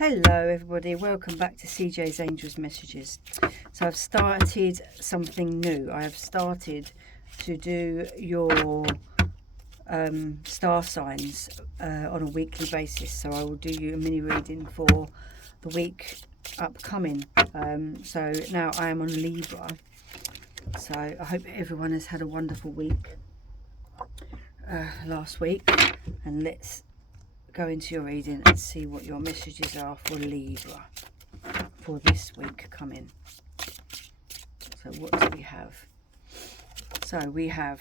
Hello everybody, welcome back to CJ's Angels Messages. So I've started something new. I have started to do your star signs on a weekly basis. So I will do you a mini reading for the week upcoming. So now I am on Libra. So I hope everyone has had a wonderful week last week, and let's go into your reading and see what your messages are for Libra for this week coming. So what do we have? So we have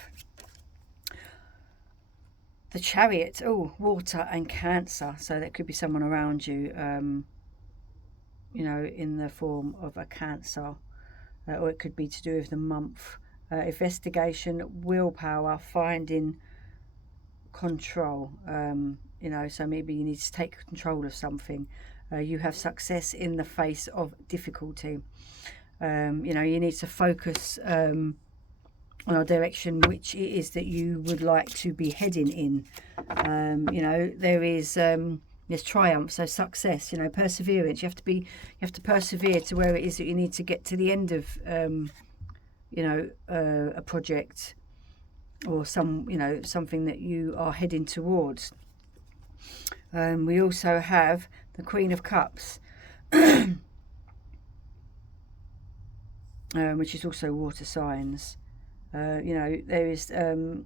the Chariot, water and Cancer. So that could be someone around you, you know, in the form of a Cancer, or it could be to do with the month. Investigation, willpower, finding control. You know, so maybe you need to take control of something. You have success in the face of difficulty. You know, you need to focus on a direction which it is that you would like to be heading in. You know, there's triumph, so success. You know, perseverance. You have to persevere to where it is that you need to get to the end of. You know, a project or something that you are heading towards. We also have the Queen of Cups, which is also water signs. You know, there is, you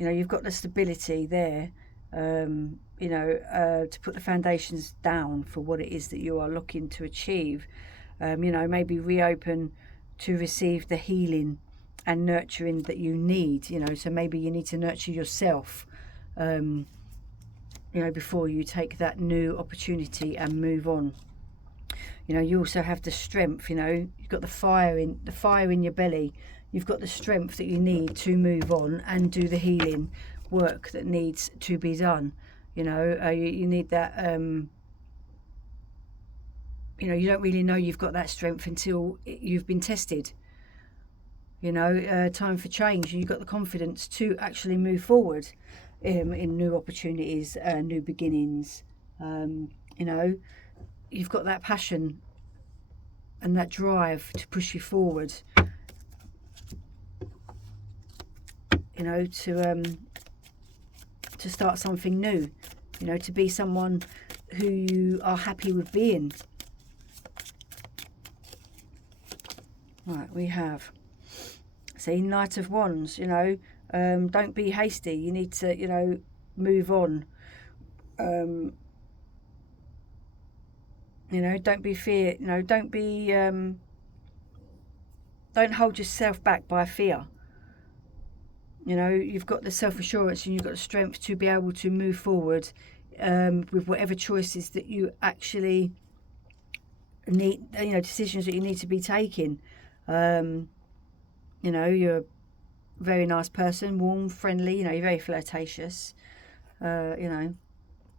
know, you've got the stability there, you know, to put the foundations down for what it is that you are looking to achieve. You know, maybe reopen to receive the healing and nurturing that you need. You know, so maybe you need to nurture yourself, you know, before you take that new opportunity and move on. You know, you also have the strength. You know, you've got the fire in your belly. You've got the strength that you need to move on and do the healing work that needs to be done. You know, you need that. You know, you don't really know you've got that strength until you've been tested. You know, time for change. You've got the confidence to actually move forward in new opportunities, new beginnings. You know, you've got that passion and that drive to push you forward. You know, to start something new. You know, to be someone who you are happy with being. Right, we have, see, Knight of Wands. You know, don't be hasty. You need to, you know, move on. You know, don't be fear. You know, don't be. Don't hold yourself back by fear. You know, you've got the self-assurance and you've got the strength to be able to move forward with whatever choices that you actually need. You know, decisions that you need to be taking. You know, you're a very nice person, warm, friendly. You know, you're very flirtatious. You know,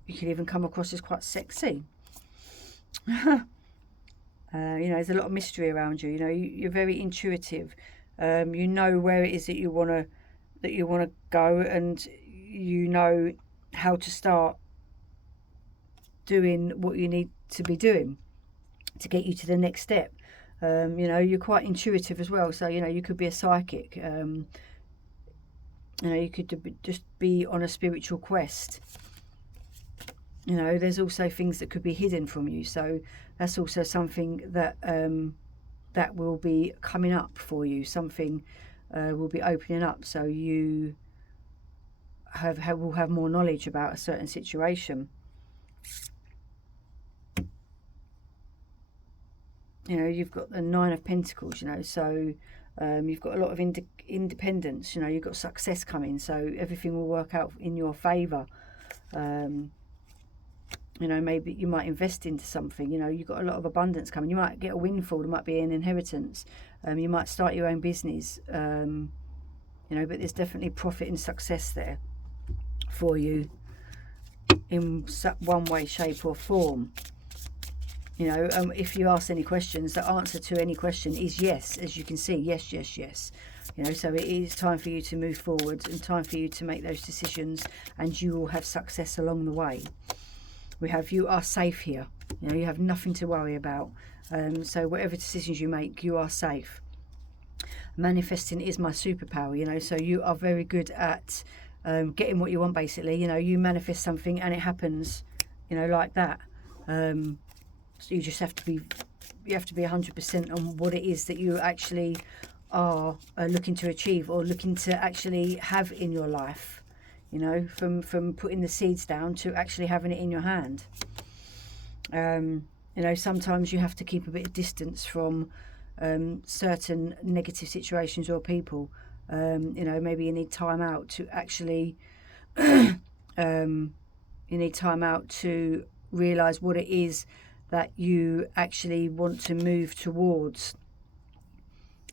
you can even come across as quite sexy. You know, there's a lot of mystery around you. You know, you're very intuitive. You know where it is that you want to go, and you know how to start doing what you need to be doing to get you to the next step. You know, you're quite intuitive as well, so you know you could be a psychic. You know, you could just be on a spiritual quest. You know, there's also things that could be hidden from you, so that's also something that that will be coming up for you. Something will be opening up, so you will have more knowledge about a certain situation. You know, you've got the Nine of Pentacles, you know, so you've got a lot of independence. You know, you've got success coming, so everything will work out in your favour. You know, maybe you might invest into something. You know, you've got a lot of abundance coming. You might get a windfall. There might be an inheritance. You might start your own business. You know, but there's definitely profit and success there for you in one way, shape or form. You know, if you ask any questions, the answer to any question is yes, as you can see. Yes, yes, yes. You know, so it is time for you to move forward and time for you to make those decisions, and you will have success along the way. We have, you are safe here. You know, you have nothing to worry about. So whatever decisions you make, you are safe. Manifesting is my superpower, you know, so you are very good at getting what you want, basically. You know, you manifest something and it happens, you know, like that. So you just have to be, you have to be 100% on what it is that you actually are looking to achieve or looking to actually have in your life. You know, from putting the seeds down to actually having it in your hand. You know, sometimes you have to keep a bit of distance from certain negative situations or people. You know, maybe you need time out to actually you need time out to realize what it is that you actually want to move towards,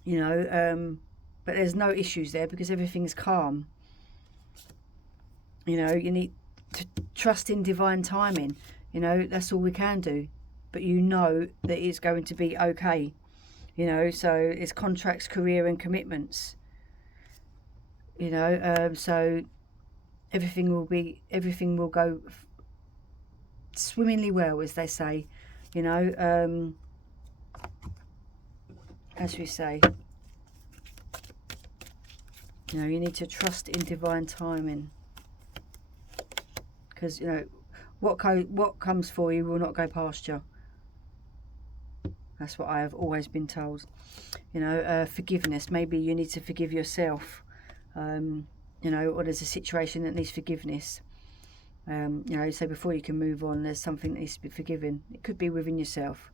you know. But there's no issues there because everything's calm. You know, you need to trust in divine timing. You know, that's all we can do. But you know that it's going to be okay. You know, so it's contracts, career and commitments. You know, so everything will go swimmingly well, as they say. You know, as we say, you know, you need to trust in divine timing, because you know what comes for you will not go past you. That's what I have always been told. You know, forgiveness. Maybe you need to forgive yourself. You know, or there's a situation that needs forgiveness. You know, so before you can move on, there's something that needs to be forgiven. It could be within yourself,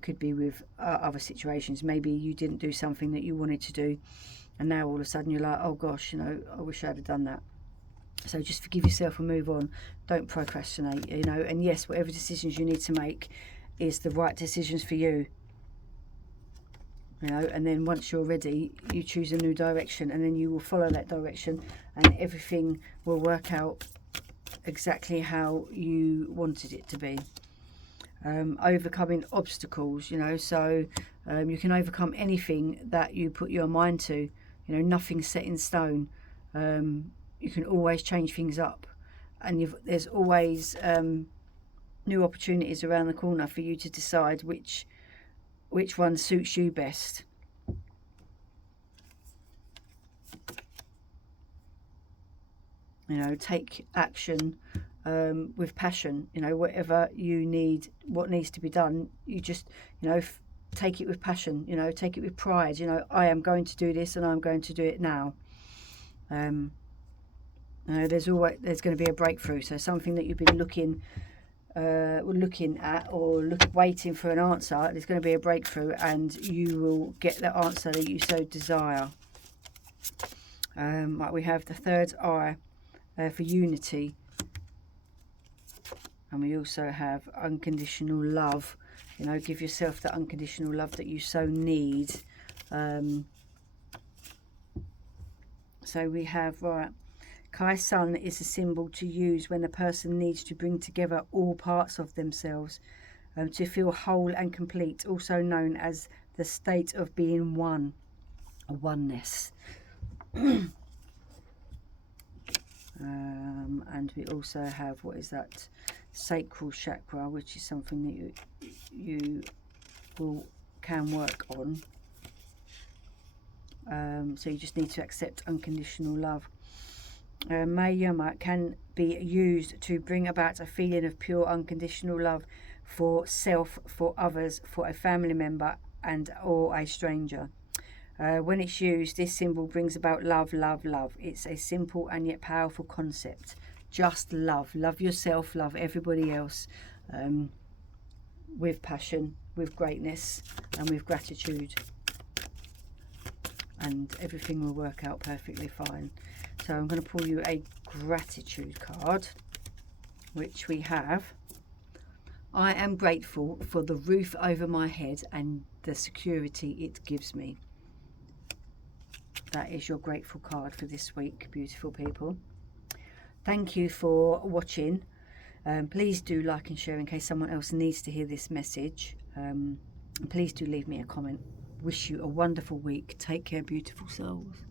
could be with other situations. Maybe you didn't do something that you wanted to do, and now all of a sudden you're like, oh gosh, you know, I wish I'd have done that. So just forgive yourself and move on. Don't procrastinate, you know. And yes, whatever decisions you need to make is the right decisions for you. You know, and then once you're ready, you choose a new direction, and then you will follow that direction, and everything will work out exactly how you wanted it to be. Overcoming obstacles, you know, so you can overcome anything that you put your mind to. You know, nothing's set in stone. You can always change things up, and there's always new opportunities around the corner for you to decide which one suits you best. You know, take action with passion. You know, whatever you need, what needs to be done, you just, you know, take it with passion. You know, take it with pride. You know, I am going to do this, and I'm going to do it now. You know, there's going to be a breakthrough. So something that you've been looking at or waiting for an answer, there's going to be a breakthrough, and you will get the answer that you so desire. Like we have the third eye for unity, and we also have unconditional love. You know, give yourself the unconditional love that you so need. So we have, right, Kai Sun is a symbol to use when a person needs to bring together all parts of themselves to feel whole and complete, also known as the state of being one, or oneness. And we also have, what is that? Sacral chakra, which is something that you can work on. So you just need to accept unconditional love. Mayama can be used to bring about a feeling of pure unconditional love for self, for others, for a family member and or a stranger. When it's used, this symbol brings about love, love, love. It's a simple and yet powerful concept. Just love. Love yourself, love everybody else, with passion, with greatness and with gratitude. And everything will work out perfectly fine. So I'm going to pull you a gratitude card, which we have. I am grateful for the roof over my head and the security it gives me. That is your grateful card for this week, beautiful people. Thank you for watching. Please do like and share in case someone else needs to hear this message. And please do leave me a comment. Wish you a wonderful week. Take care, beautiful souls.